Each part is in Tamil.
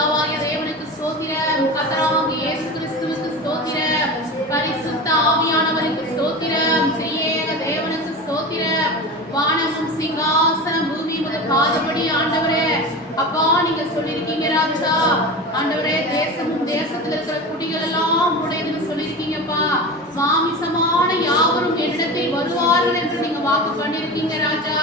பிதாவாகிய தேவனுக்கு ஸ்தோத்திரம். கர்த்தராகிய இயேசு கிறிஸ்துவுக்கு ஸ்தோத்திரம். பரிசுத்த ஆவியானவருக்கு ஸ்தோத்திரம். திரியேக தேவனுக்கு ஸ்தோத்திரம். வானமும் சிங்காசனம் பூமி முதல் பாதபடி ஆண்டவரே. அப்பா நீங்க சொல்லிருக்கீங்க ராஜா. ஆண்டவரே தேசமும் தேசத்துல இருக்கிற குடிகள் எல்லாம் உடையதுன்னு சொல்லிருக்கீங்கப்பா மாமிசமான யாவரும் என்னிடத்தில் வருவார்கள் என்று நீங்க வாக்கு பண்ணிருக்கீங்க ராஜா.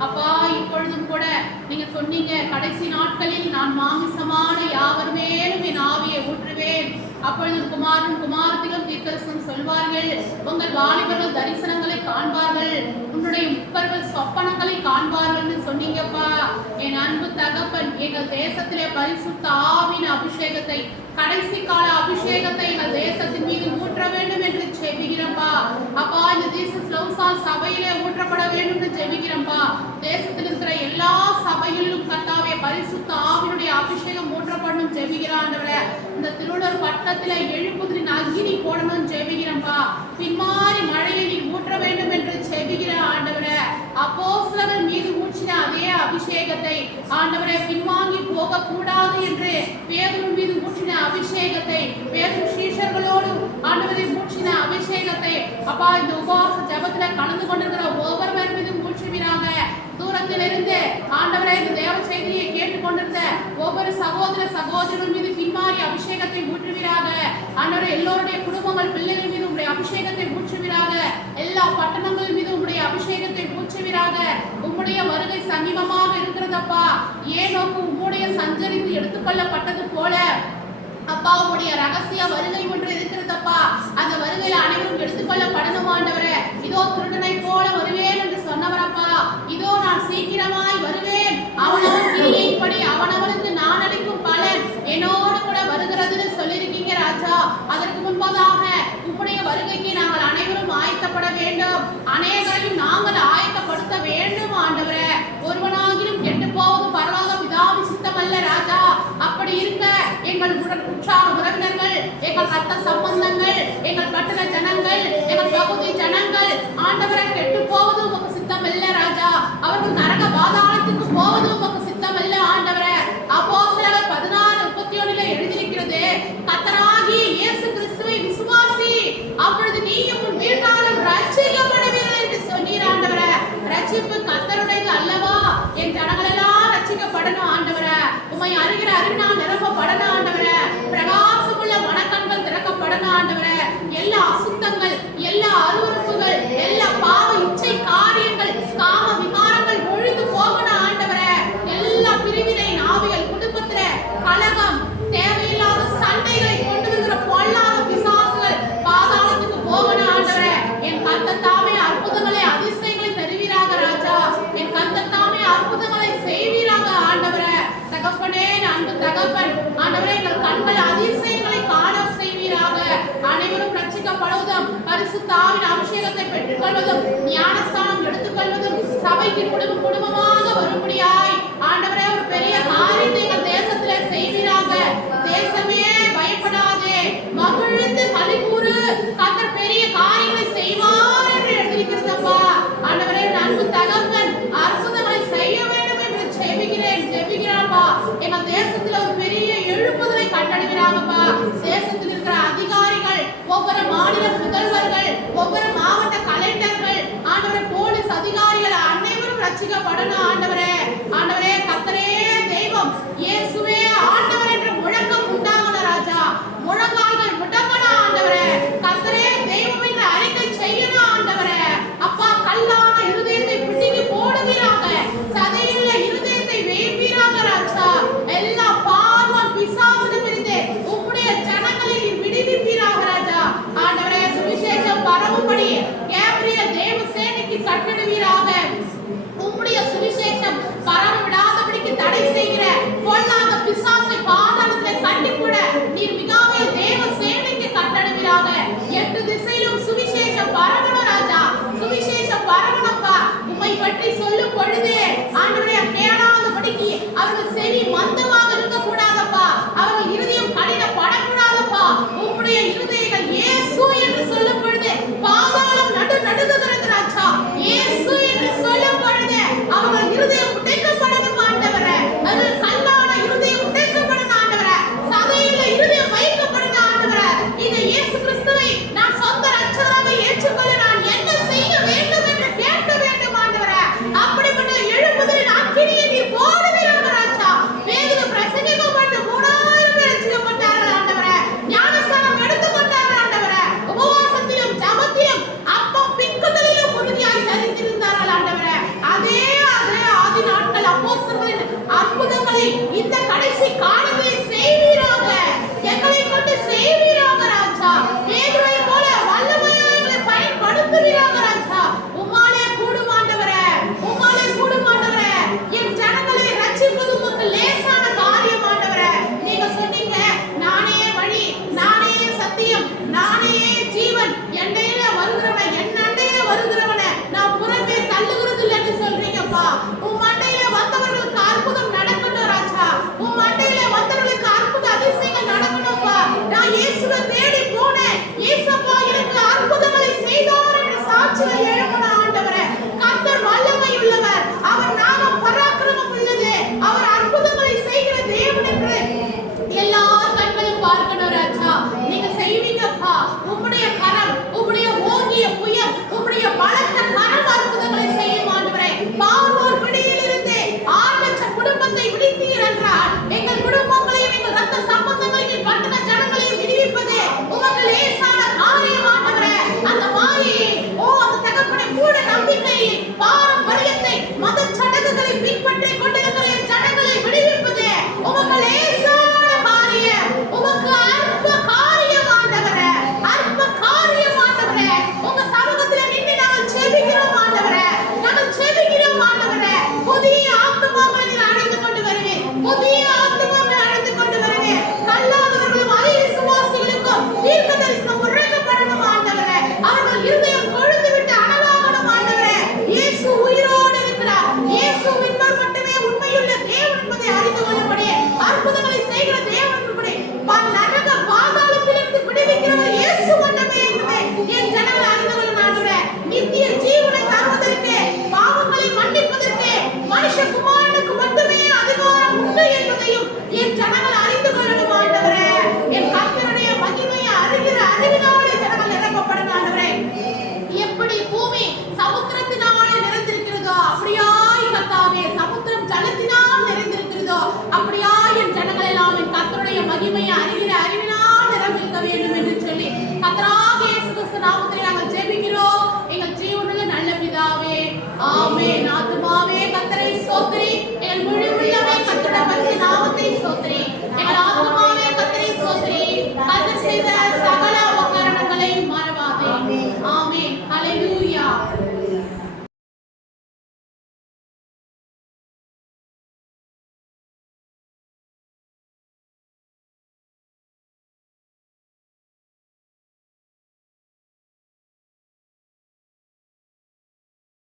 அப்பா இப்பொழுதும் கூட நீங்க சொன்னீங்க கடைசி நாட்களில் நான் மாமிசமான யாவர் மேலும் என் ஆவியை ஊற்றுவேன். அப்பொழுது குமாரன் குமாரத்திலும் தீர்க்கரசம் சொல்வார்கள் உங்கள் வாலிபர்கள் தரிசனங்களை காண்பார்கள் உன்னுடைய முப்பர்கள் சொப்பனங்களை காண்பார்கள்னு சொன்னீங்கப்பா என் அன்பு தகப்பன் எங்கள் தேசத்திலே பரிசுத்த ஆவின் அபிஷேகத்தை கடைசி கால அபிஷேகத்தை இந்த தேசத்தின் மீது ஊற்ற வேண்டும் என்று ஜெபிக்கிறப்பா. அப்பா இந்த ஜீசஸ் லவ்சால் சபையிலே ஊற்றப்பட வேண்டும் என்று ஜெபிக்கிறப்பா. தேசத்தில் இருக்கிற எல்லா சபையிலும் கத்தாவே பரிசுத்த ஆவினுடைய அபிஷேகம் ஊற்றப்படணும் ஜெபிக்கிற இந்த திருவள்ளூர் பட்டத்துல எழுப்புதிரின் அக்கினி போடணும் ஜெபிக்கிறப்பா பின்மாறி மழையை நீ ஊற்ற வேண்டும் என்று ஜெபிக்கிற ஆண்டவரை. அப்போஸ்தலர்கள் மீது ஊற்றின அதே அபிஷேகத்தை ஆண்டவரே பின்வாங்கி போக கூடாது என்று பேதுரு மீது ஊற்றின அபிஷேகத்தை பேதுரு சீஷர்களோடு ஆண்டவரை ஊற்றின அபிஷேகத்தை அப்பா இந்த உபவாச ஜபத்துல கலந்து கொண்டிருக்கிற ஒவ்வொருவர் மீதும் ஊற்றுவீராக. தூரத்திலிருந்து ஆண்டவரை இந்த தேவ செய்தியை கேட்டுக்கொண்டிருந்த ஒவ்வொரு சகோதர சகோதரர்கள் மீது பின்மாறி அபிஷேகத்தை ஊற்றுவீராக. ஆண்டவரை எல்லோருடைய குடும்பங்கள் பிள்ளைகள் மீது உங்களுடைய அபிஷேகத்தை ஊற்றுவீராக எல்லா பட்டணங்கள் மீது உம்முடைய அபிஷேகத்தை ஊற்றுவீராக உம்முடைய வருகை சமீபமாக இருக்கிறதப்பா. ஏனோக்கு உம்முடைய சஞ்சரித்து எடுத்துக்கொள்ளப்பட்டது போல. அப்பா உம்முடைய ரகசிய வருகை ஒன்று இருக்கிறதப்பா. அந்த ஆயத்தப்பட வேண்டும். அநேகரையும் நாங்கள் ஆயத்தப்படுத்த வேண்டும் ஆண்டவரே. ஒருவனாகிலும் கெட்டு போவது பரலோக பிதாவி சித்தமல்ல ராஜா. அப்படி இருக்க எங்கள் உடன் உற்றார் உறவினர்கள் எங்கள் ரத்த சம்பந்தங்கள் எங்கள் பட்டண ஜனங்கள் எங்கள் பகுதி ஜனங்கள் ஆண்டவரை கெட்டு போவது உமக்கு சித்தமல்ல ராஜா. அவர்கள் நரக பாதாளத்துக்கு போவது கிறிஸ்தாவின் அபிஷேகத்தை பெற்றுக்கொள்வதும் ஞானஸ்தானம் எடுத்துக்கொள்வதும் சபைக்கு குடும்ப குடும்பமாக வரும்படியாய் ஆண்டவரே ஒரு பெரிய ரட்சிக்கப்படணும் ஆண்டவரே. ஆண்டவரே கத்தரே தெய்வம் இயேசுவே ஆண்டவர் என்ற முழக்கம் உண்டாகணும் ராஜா. முழங்கால்கள் முட்டப்பட ஆண்டவரே. கத்தரே சரி மந்தமாக